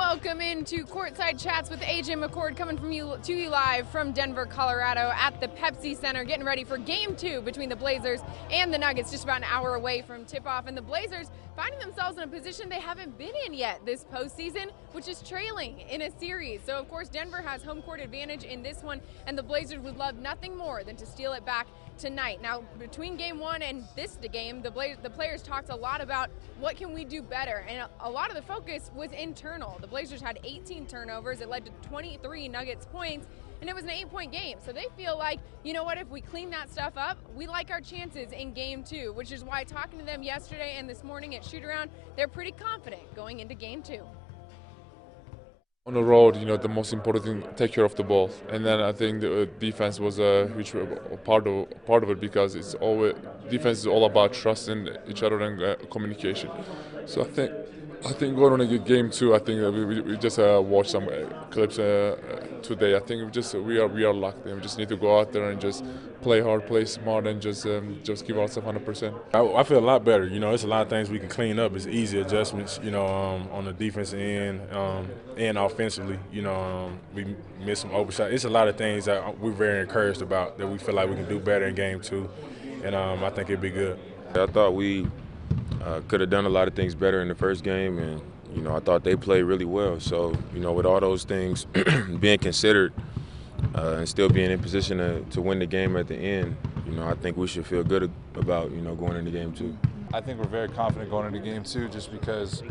Welcome into Courtside Chats with AJ McCord, coming to you live from Denver, Colorado at the Pepsi Center, getting ready for Game 2 between the Blazers and the Nuggets, just about an hour away from tip-off. And the Blazers finding themselves in a position they haven't been in yet this postseason, which is trailing in a series. So, of course, Denver has home court advantage in this one, and the Blazers would love nothing more than to steal it back tonight. Now, between Game 1 and this game, the players talked a lot about what can we do better, and a lot of the focus was internal. The Blazers had 18 turnovers. It led to 23 Nuggets points, and it was an 8-point game. So they feel like, you know what, if we clean that stuff up, we like our chances in Game 2, which is why talking to them yesterday and this morning at shoot-around, they're pretty confident going into Game 2. On the road, the most important thing, take care of the ball, and then I think the defense was a huge part of it, because defense is all about trusting each other and communication. So I think going on a Game 2, I think we just watched some clips today. I think we are locked in. We just need to go out there and just play hard, play smart, and just give ourselves 100%. I feel a lot better. It's a lot of things we can clean up. It's easy adjustments, on the defensive end and offensively. We missed some open shots. It's a lot of things that we're very encouraged about that we feel like we can do better in Game 2, and I think it'd be good. I thought we could have done a lot of things better in the first game, and I thought they played really well. So with all those things being considered and still being in position to win the game at the end, I think we should feel good about going into Game 2. I think we're very confident going into Game 2 just because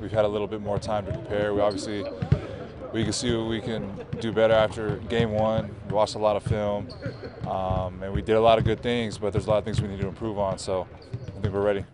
we've had a little bit more time to prepare. We can see what we can do better after Game 1. We watched a lot of film, and we did a lot of good things, but there's a lot of things we need to improve on, so I think we're ready.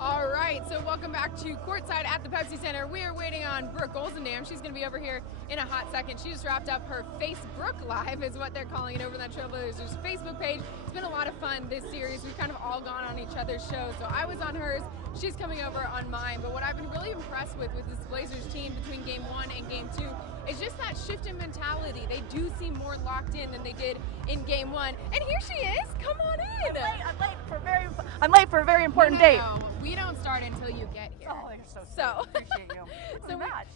All right, so welcome back to Courtside at the Pepsi Center. We are waiting on Brooke Olzendam. She's going to be over here in a hot second. She just wrapped up her Facebook Live, is what they're calling it, over that Trailblazers Facebook page. It's been a lot of fun this series. We've kind of all gone on each other's shows. So I was on hers, she's coming over on mine. But what I've been really impressed with this Blazers team between Game 1 and Game 2 is just that shift in mentality. They do seem more locked in than they did in Game 1. And here she is. Come on in. I'm late for a very important date. We don't start until you get here. Oh, you're so sweet. Appreciate you.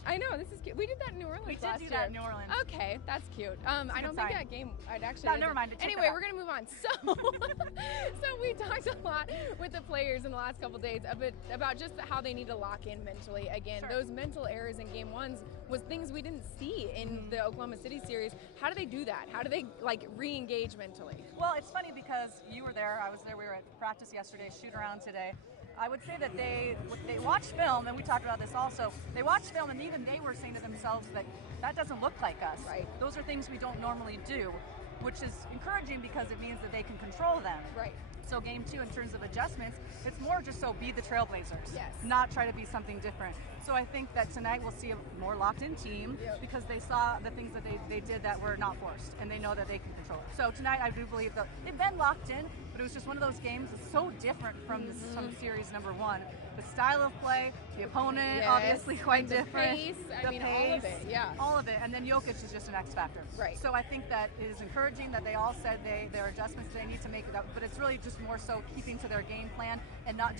I know, this is cute. We did that in New Orleans last year. We did do that in New Orleans. Okay, that's cute. I don't think that game, I'd actually. No, never mind. Anyway, we're going to move on. So we talked a lot with the players in the last couple days about just how they need to lock in mentally. Again, those mental errors in Game 1s was things we didn't see in the Oklahoma City series. How do they do that? How do they re-engage mentally? Well, it's funny because you were there, I was there, we were at practice yesterday, shoot around today. I would say that they watch film, and we talked about this also, they watch film and even they were saying to themselves that doesn't look like us. Right. Those are things we don't normally do, which is encouraging because it means that they can control them. Right. So Game 2, in terms of adjustments, it's more just so be the Trailblazers, yes, not try to be something different. So I think that tonight we'll see a more locked-in team, because they saw the things that they did that were not forced, and they know that they can control it. So tonight I do believe that they've been locked in, but it was just one of those games that's so different from series number 1. The style of play, the opponent, obviously quite different. Pace, the pace, all of it, yeah. All of it, and then Jokic is just an X factor. Right. So I think that it is encouraging that they all said their adjustments they need to make it up, but it's really just more so keeping to their game plan and not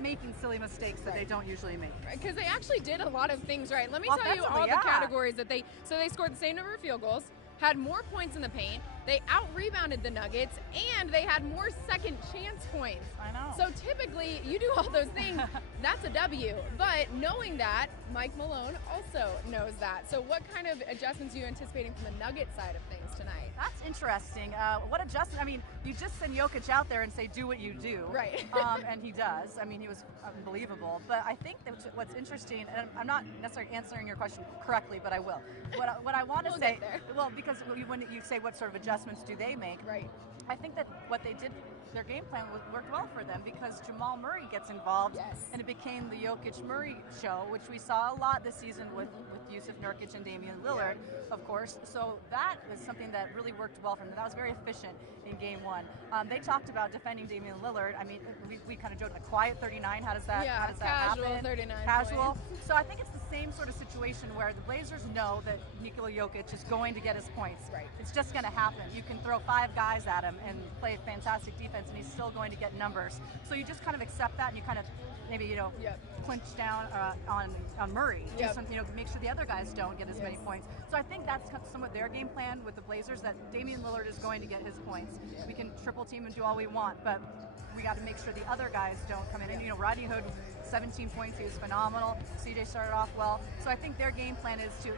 making silly mistakes that they don't usually make. Because they actually did a lot of things right. Let me tell you all the categories that they scored the same number of field goals, had more points in the paint, they out-rebounded the Nuggets, and they had more second chance points. I know. So typically, you do all those things, that's a W. But knowing that, Mike Malone also knows that. So what kind of adjustments are you anticipating from the Nugget side of things tonight? That's interesting. What adjustment? I mean, you just send Jokic out there and say, do what you do. Right. And he does. I mean, he was unbelievable. But I think that what's interesting, and I'm not necessarily answering your question correctly, but I will. What I want to say, well, because when you say what sort of adjustments do they make, right? I think that what they did, their game plan worked well for them, because Jamal Murray gets involved, and it became the Jokic-Murray show, which we saw a lot this season with Yusuf Nurkic and Damian Lillard, of course. So that was something that really worked well for them. That was very efficient in Game 1. They talked about defending Damian Lillard. I mean, we kind of joked, a quiet 39. How does that casual happen? 39 casual. So I think it's the same sort of situation where the Blazers know that Nikola Jokic is going to get his points. Right. It's just going to happen. You can throw 5 guys at him and play fantastic defense. defense, and he's still going to get numbers. So you just kind of accept that, and you kind of maybe, clinch down on Murray. Do some, make sure the other guys don't get as many points. So I think that's somewhat their game plan with the Blazers, that Damian Lillard is going to get his points. We can triple team and do all we want, but we got to make sure the other guys don't come in. And, Rodney Hood, 17 points, he was phenomenal. CJ started off well. So I think their game plan is to,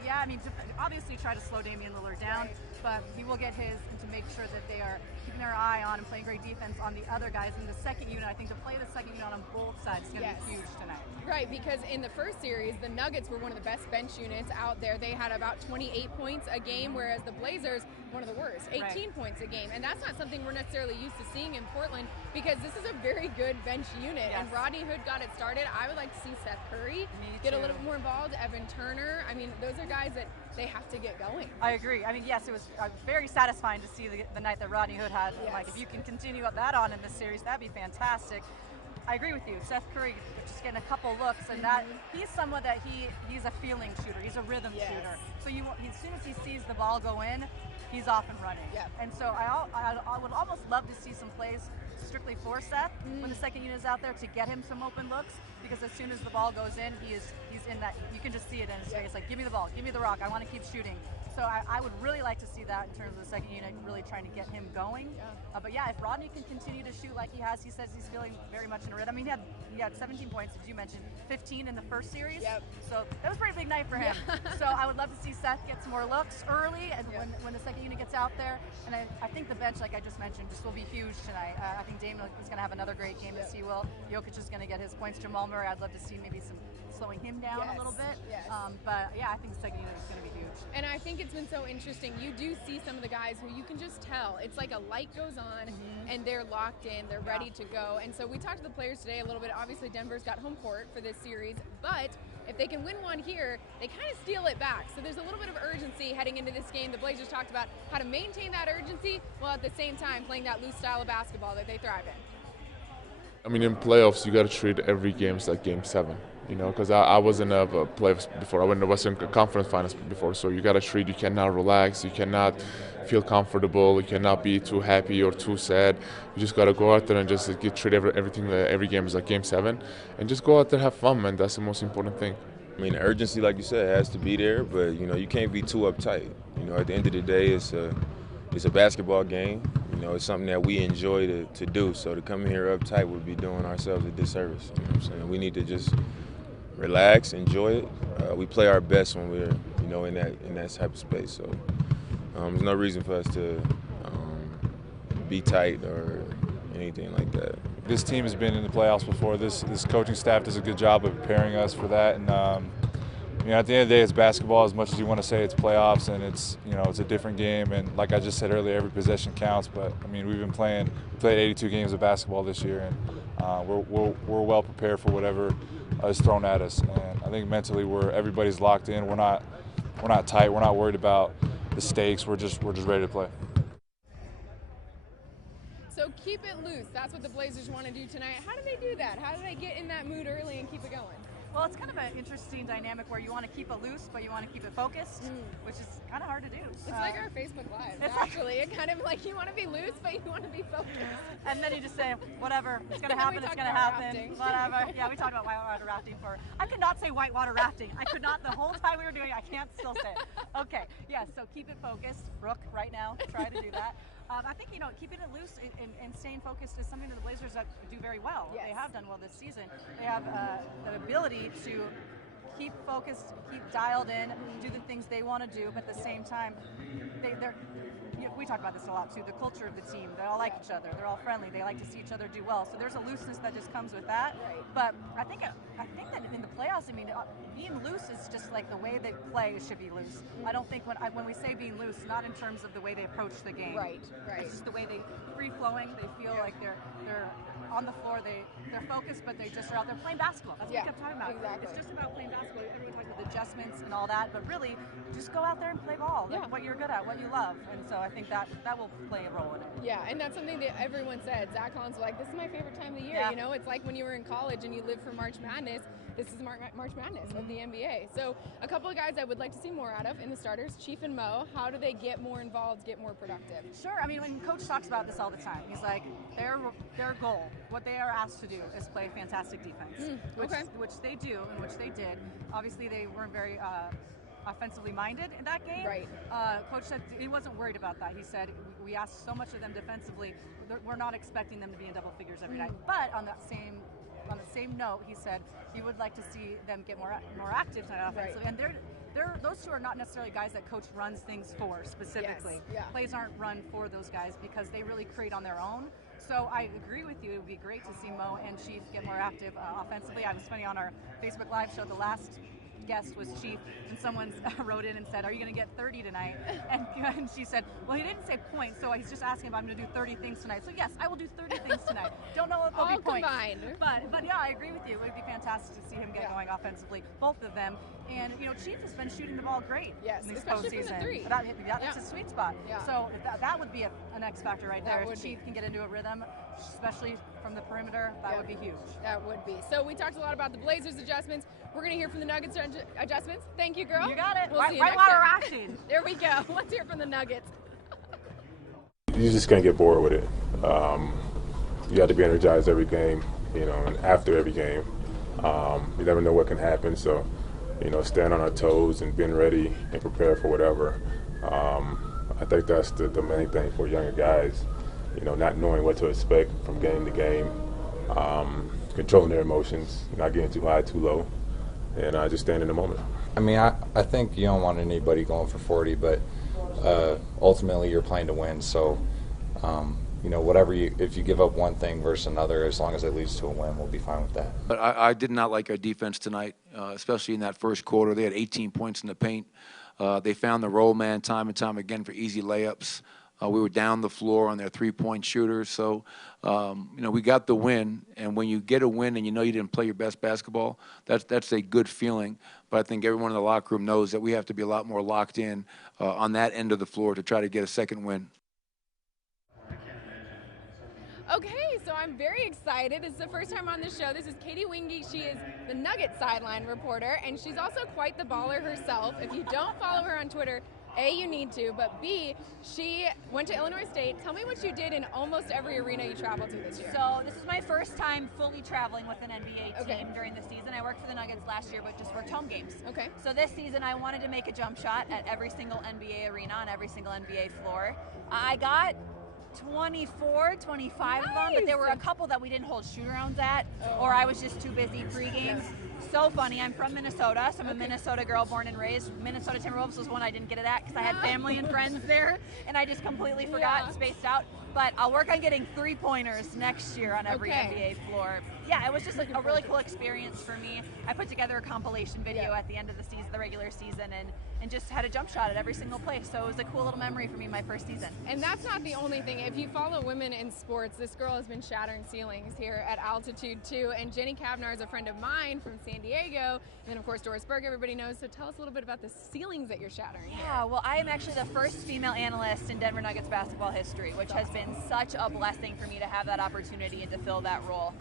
obviously try to slow Damian Lillard down, but he will get his, and to make sure that they are keeping their eye on and playing great defense on the other guys. In the second unit, I think to play the second unit on both sides is going to be huge tonight. Right, because in the first series, the Nuggets were one of the best bench units out there. They had about 28 points a game, whereas the Blazers, one of the worst, 18 points a game. And that's not something we're necessarily used to seeing in Portland, because this is a very good bench unit. And Rodney Hood got it started. I would like to see Seth Curry get a little bit more involved, Evan Turner. I mean, those are guys that they have to get going. I agree. I mean, yes, it was very satisfying to see the night that Rodney Hood had. Like, if you can continue that on in this series, that'd be fantastic. I agree with you. Seth Curry just getting a couple looks, and that he's someone that he's a feeling shooter. He's a rhythm shooter. So as soon as he sees the ball go in, he's off and running. And so I would almost love to see some plays strictly for Seth when the second unit is out there to get him some open looks, because as soon as the ball goes in, he's in that. You can just see it in his face. Like, give me the ball, give me the rock. I want to keep shooting. So I would really like to see that in terms of the second unit, really trying to get him going. But if Rodney can continue to shoot like he has, he says he's feeling very much in a rhythm. I mean, he had 17 points, as you mentioned, 15 in the first series. So that was a pretty big night for him. So I would love to see Seth get some more looks early, and when the second unit gets out there. And I think the bench, like I just mentioned, just will be huge tonight. I think Dame is going to have another great game, as he will. Jokic is going to get his points. Jamal Murray, I'd love to see maybe some slowing him down a little bit. But I think the second unit is going to be huge. And I think it's been so interesting. You do see some of the guys who you can just tell. It's like a light goes on, and they're locked in. They're ready to go. And so we talked to the players today a little bit. Obviously, Denver's got home court for this series, but if they can win one here, they kind of steal it back. So there's a little bit of urgency heading into this game. The Blazers talked about how to maintain that urgency while at the same time playing that loose style of basketball that they thrive in. I mean, in playoffs, you got to treat every game like Game 7. Because I was in a playoffs before. I went to the Western Conference Finals before. So you got to treat. You cannot relax. You cannot feel comfortable. You cannot be too happy or too sad. You just got to go out there and just treat everything. Every game is like Game 7, and just go out there, have fun, man. That's the most important thing. I mean, the urgency, like you said, has to be there, but you can't be too uptight. At the end of the day, it's a basketball game. It's something that we enjoy to do. So to come in here uptight would be doing ourselves a disservice. You know what I'm saying? We need to just relax, enjoy it. We play our best when we're, in that type of space. So there's no reason for us to be tight or anything like that. This team has been in the playoffs before. This coaching staff does a good job of preparing us for that. And at the end of the day, it's basketball. As much as you want to say it's playoffs, and it's it's a different game. And like I just said earlier, every possession counts. But I mean, we played 82 games of basketball this year, and we're well prepared for whatever is thrown at us. And I think mentally, everybody's locked in. We're not tight. We're not worried about the stakes. We're just ready to play. So keep it loose. That's what the Blazers want to do tonight. How do they do that? How do they get in that mood early and keep it going? Well, it's kind of an interesting dynamic where you want to keep it loose, but you want to keep it focused, which is kind of hard to do. It's like our Facebook Live, actually. It kind of like you want to be loose, but you want to be focused. And then you just say, whatever, it's going to happen, it's going to happen. Whatever. Yeah, we talked about whitewater rafting I could not say whitewater rafting. I could not, the whole time we were doing it, I can't still say it. Okay, yeah, so keep it focused. Brooke, right now, try to do that. I think, keeping it loose and staying focused is something that the Blazers do very well. They have done well this season. They have the ability to keep focused, keep dialed in, do the things they want to do, but at the same time, we talk about this a lot too, the culture of the team. They all like each other. They're all friendly. They like to see each other do well. So there's a looseness that just comes with that. But I think that in the playoffs, being loose is just like the way they play should be loose. I don't think when we say being loose, not in terms of the way they approach the game. Right. It's just the way they free flowing. They feel like they're on the floor. They're focused, but they just are out there playing basketball. That's what we kept talking about. Exactly. It's just about playing basketball. Everyone talks about the adjustments and all that, but really, just go out there and play ball. Like what you're good at, what you love. And so I think that will play a role in it. Yeah, and that's something that everyone said. Zach Collins was like, this is my favorite time of the year. It's like when you were in college and you lived for March Madness. this is March Madness of the NBA. So a couple of guys I would like to see more out of in the starters, Chief and Mo. How do they get more involved, get more productive? Sure. I mean, when Coach talks about this all the time, he's like, their goal, what they are asked to do is play fantastic defense, which they do and which they did. Obviously, they weren't very offensively minded in that game. Right. Coach said he wasn't worried about that. He said, we asked so much of them defensively, we're not expecting them to be in double figures every night. But on the same note, he said he would like to see them get more active tonight offensively. Right. And those two are not necessarily guys that Coach runs things for specifically. Yes. Yeah. Plays aren't run for those guys because they really create on their own. So I agree with you. It would be great to see Mo and Chief get more active offensively. I was funny on our Facebook Live show, the last guest was Chief, and someone wrote in and said, are you going to get 30 tonight? And she said, well, he didn't say points, so he's just asking if I'm going to do 30 things tonight. So yes, I will do 30 things tonight. Don't know if they'll be points. Combined. But yeah, I agree with you. It would be fantastic to see him get going offensively, both of them. And Chief has been shooting the ball great in this especially postseason. from the three. That's a sweet spot. Yeah. So that would be an X factor right there. If Chief be. can get into a rhythm, especially from the perimeter, that would be huge. That would be. So we talked a lot about the Blazers adjustments. We're going to hear from the Nuggets adjustments. Thank you, girl. You got it. We'll see you Whitewater next acting. There we go. Let's hear from the Nuggets. You just can't get bored with it. You have to be energized every game, and after every game. You never know what can happen, so, stand on our toes and being ready and prepare for whatever. I think that's the main thing for younger guys, not knowing what to expect from game to game, controlling their emotions, not getting too high, too low, and just staying in the moment. I mean, I think you don't want anybody going for 40, but ultimately you're playing to win, so if you give up one thing versus another, as long as it leads to a win, we'll be fine with that. But I did not like our defense tonight, especially in that first quarter. They had 18 points in the paint. They found the roll man time and time again for easy layups. We were down the floor on their three-point shooters. So, we got the win. And when you get a win and you didn't play your best basketball, that's a good feeling. But I think everyone in the locker room knows that we have to be a lot more locked in on that end of the floor to try to get a second win. Okay, so I'm very excited. This is the first time on the show. This is Katy Winge. She is the Nuggets sideline reporter, and she's also quite the baller herself. If you don't follow her on Twitter, A, you need to, but B, she went to Illinois State. Tell me what you did in almost every arena you traveled to this year. So this is my first time fully traveling with an NBA team during the season. I worked for the Nuggets last year, but just worked home games. Okay. So this season, I wanted to make a jump shot at every single NBA arena on every single NBA floor. I got 24, 25 of them, but there were a couple that we didn't hold shoot-arounds at, or I was just too busy pre-games. So funny, I'm from Minnesota, so I'm a Minnesota girl born and raised. Minnesota Timberwolves was one I didn't get it at because I had family and friends there, and I just completely forgot and spaced out. But I'll work on getting 3-pointers next year on every NBA floor. Yeah, it was just a really cool experience for me. I put together a compilation video at the end of the season, the regular season, and just had a jump shot at every single place. So it was a cool little memory for me my first season. And that's not the only thing. If you follow women in sports, this girl has been shattering ceilings here at Altitude too. And Jenny Kavnar is a friend of mine from San Diego. And then of course Doris Berg, everybody knows. So tell us a little bit about the ceilings that you're shattering. Yeah, well, I am actually the first female analyst in Denver Nuggets basketball history, which has been such a blessing for me to have that opportunity and to fill that role.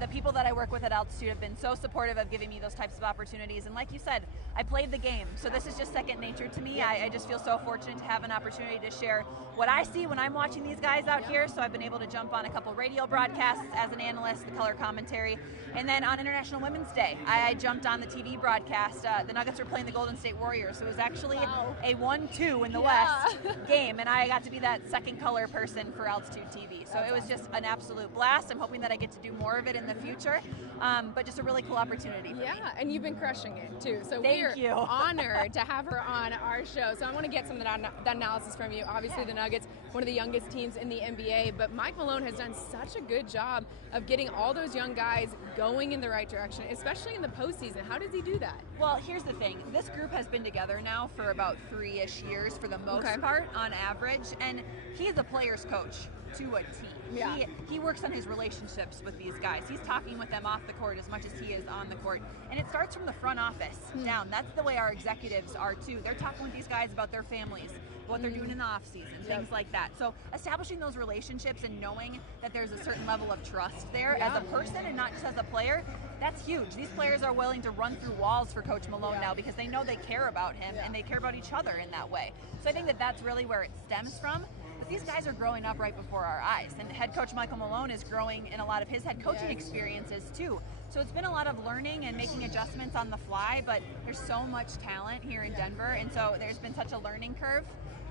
The people that I work with at Altitude have been so supportive of giving me those types of opportunities. And like you said, I played the game, so this is just second nature to me. I just feel so fortunate to have an opportunity to share what I see when I'm watching these guys out here. So I've been able to jump on a couple radio broadcasts as an analyst, the color commentary. And then on International Women's Day, I jumped on the TV broadcast. The Nuggets were playing the Golden State Warriors. So it was actually a 1-2 in the West game. And I got to be that second color person for Altitude TV. So it was just an absolute blast. I'm hoping that I get to do more of it in the future. But just a really cool opportunity for me. And you've been crushing it too. So Thank you. Honored to have her on our show. So I want to get some of that analysis from you. Obviously the Nuggets, one of the youngest teams in the NBA, but Mike Malone has done such a good job of getting all those young guys going in the right direction, especially in the postseason. How does he do that? Well, here's the thing. This group has been together now for about 3-ish years for the most part on average, and he is a player's coach. to a T. Yeah. He works on his relationships with these guys. He's talking with them off the court as much as he is on the court. And it starts from the front office down. That's the way our executives are too. They're talking with these guys about their families, what they're doing in the off season, things like that. So establishing those relationships and knowing that there's a certain level of trust there as a person and not just as a player, that's huge. These players are willing to run through walls for Coach Malone now because they know they care about him and they care about each other in that way. So I think that that's really where it stems from. But these guys are growing up right before our eyes, and head coach Michael Malone is growing in a lot of his head coaching experiences too. So it's been a lot of learning and making adjustments on the fly, but there's so much talent here in Denver, and so there's been such a learning curve.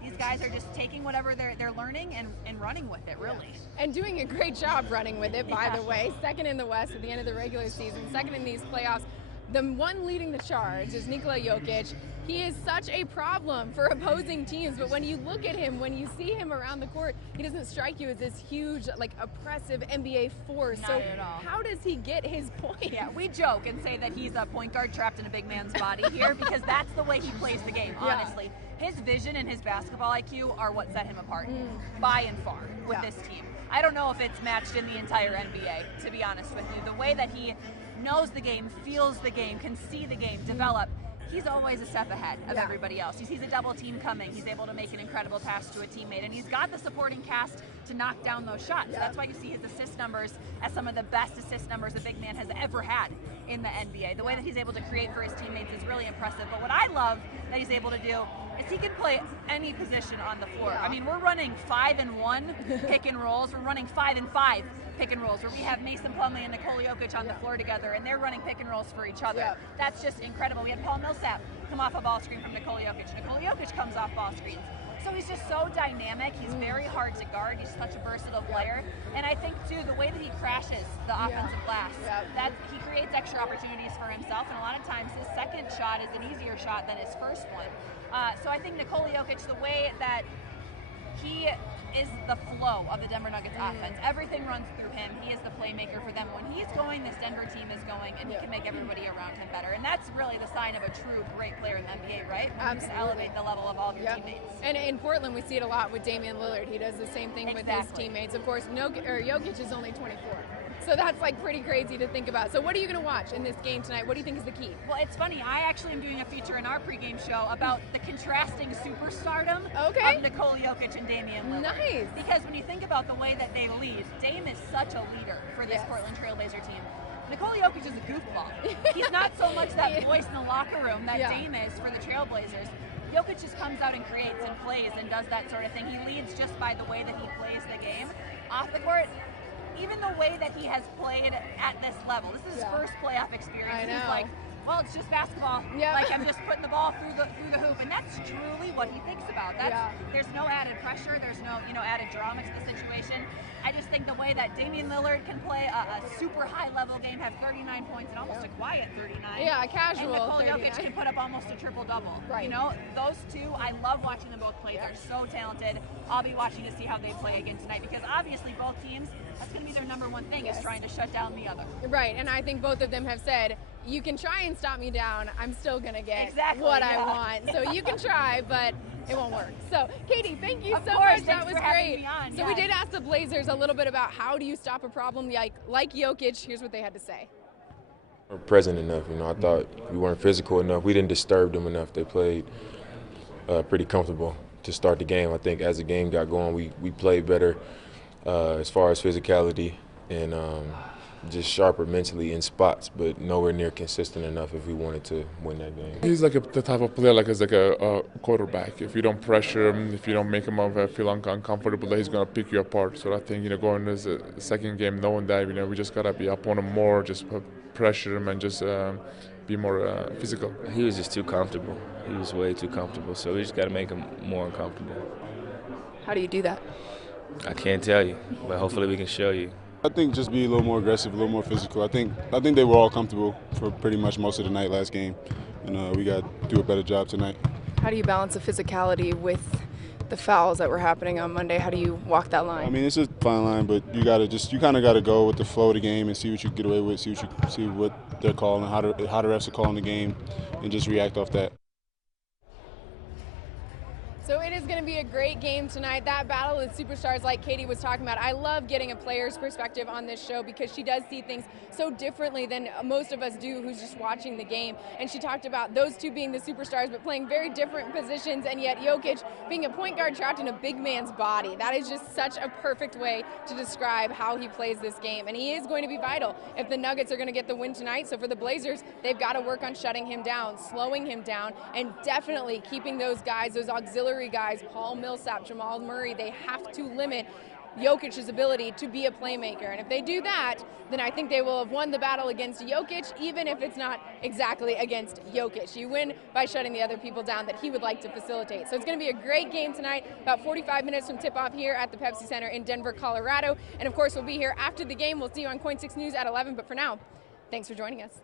These guys are just taking whatever they're learning and running with it, really. And doing a great job running with it, by the way. Second in the West at the end of the regular season, second in these playoffs. The one leading the charge is Nikola Jokic. He is such a problem for opposing teams, but when you look at him, when you see him around the court, he doesn't strike you as this huge, like, oppressive NBA force. Not so at all. how does he get his point? Yeah, we joke and say that he's a point guard trapped in a big man's body here because that's the way he plays the game, honestly. His vision and his basketball IQ are what set him apart by and far with this team. I don't know if it's matched in the entire NBA, to be honest with you. The way that he knows the game, feels the game, can see the game develop, he's always a step ahead of everybody else. He sees a double team coming, he's able to make an incredible pass to a teammate, and he's got the supporting cast to knock down those shots. That's why you see his assist numbers as some of the best assist numbers a big man has ever had in the NBA. The way that he's able to create for his teammates is really impressive. But what I love that he's able to do is he can play any position on the floor. I mean, we're running 5-and-1 pick and rolls. We're running 5-and-5 pick and rolls where we have Mason Plumlee and Nikola Jokic on the floor together, and they're running pick and rolls for each other. That's just incredible. We had Paul Millsap come off a ball screen from Nikola Jokic. Nikola Jokic comes off ball screens. So he's just so dynamic. He's very hard to guard. He's such a versatile player. And I think, too, the way that he crashes the offensive glass, that he creates extra opportunities for himself. And a lot of times his second shot is an easier shot than his first one. So I think Nikola Jokic, the way that he is the flow of the Denver Nuggets offense. Everything runs through him. He is the playmaker for them. When he's going, this Denver team is going, and he can make everybody around him better. And that's really the sign of a true great player in the NBA, right? When you can elevate the level of all of your teammates. And in Portland, we see it a lot with Damian Lillard. He does the same thing with his teammates. Of course, Jokic is only 24. So that's like pretty crazy to think about. So what are you going to watch in this game tonight? What do you think is the key? Well, it's funny. I actually am doing a feature in our pregame show about the contrasting superstardom of Nikola Jokic and Damian Lillard. Nice. Because when you think about the way that they lead, Dame is such a leader for this Portland Trailblazer team. Nikola Jokic is a goofball. He's not so much that voice in the locker room that Dame is for the Trailblazers. Jokic just comes out and creates and plays and does that sort of thing. He leads just by the way that he plays the game. Off the court, even the way that he has played at this level. This is his first playoff experience. He's like, well, it's just basketball. Like, I'm just putting the ball through the hoop, and that's truly what he thinks about. There's no added pressure. There's no added drama to the situation. I just think the way that Damian Lillard can play a super high level game, have 39 points and almost a quiet 39. Yeah, a casual. And Nikola Jokic can put up almost a triple double. You know, those two, I love watching them both play. They're so talented. I'll be watching to see how they play again tonight because obviously both teams, that's going to be their number one thing is trying to shut down the other. Right, and I think both of them have said, you can try and stop me down, I'm still going to get what I want. So you can try, but it won't work. So, Katy, thank you so much. That was great. So we did ask the Blazers a little bit about how do you stop a problem like Jokic. Here's what they had to say. We weren't present enough. You know, I thought we weren't physical enough. We didn't disturb them enough. They played pretty comfortable to start the game. I think as the game got going, we played better as far as physicality and just sharper mentally in spots, but nowhere near consistent enough if we wanted to win that game. He's like the type of player like a quarterback. If you don't pressure him, if you don't make him feel uncomfortable, he's gonna pick you apart. So I think going into the second game, knowing that we just gotta be up on him more, just pressure him and just be more physical. He was just too comfortable. He was way too comfortable. So we just gotta make him more uncomfortable. How do you do that? I can't tell you, but hopefully we can show you. I think just be a little more aggressive, a little more physical. I think they were all comfortable for pretty much most of the night last game, and we got to do a better job tonight. How do you balance the physicality with the fouls that were happening on Monday? How do you walk that line? I mean, it's a fine line, but you kind of got to go with the flow of the game and see what you get away with, see what they're calling, how the refs are calling the game, and just react off that. So it is going to be a great game tonight. That battle of superstars like Katy was talking about. I love getting a player's perspective on this show because she does see things so differently than most of us do who's just watching the game. And she talked about those two being the superstars but playing very different positions, and yet Jokic being a point guard trapped in a big man's body. That is just such a perfect way to describe how he plays this game. And he is going to be vital if the Nuggets are going to get the win tonight. So for the Blazers, they've got to work on shutting him down, slowing him down, and definitely keeping those guys, those auxiliary guys, Paul Millsap, Jamal Murray, they have to limit Jokic's ability to be a playmaker. And if they do that, then I think they will have won the battle against Jokic, even if it's not exactly against Jokic. You win by shutting the other people down that he would like to facilitate. So it's going to be a great game tonight, about 45 minutes from tip-off here at the Pepsi Center in Denver, Colorado. And of course, we'll be here after the game. We'll see you on Coin 6 News at 11. But for now, thanks for joining us.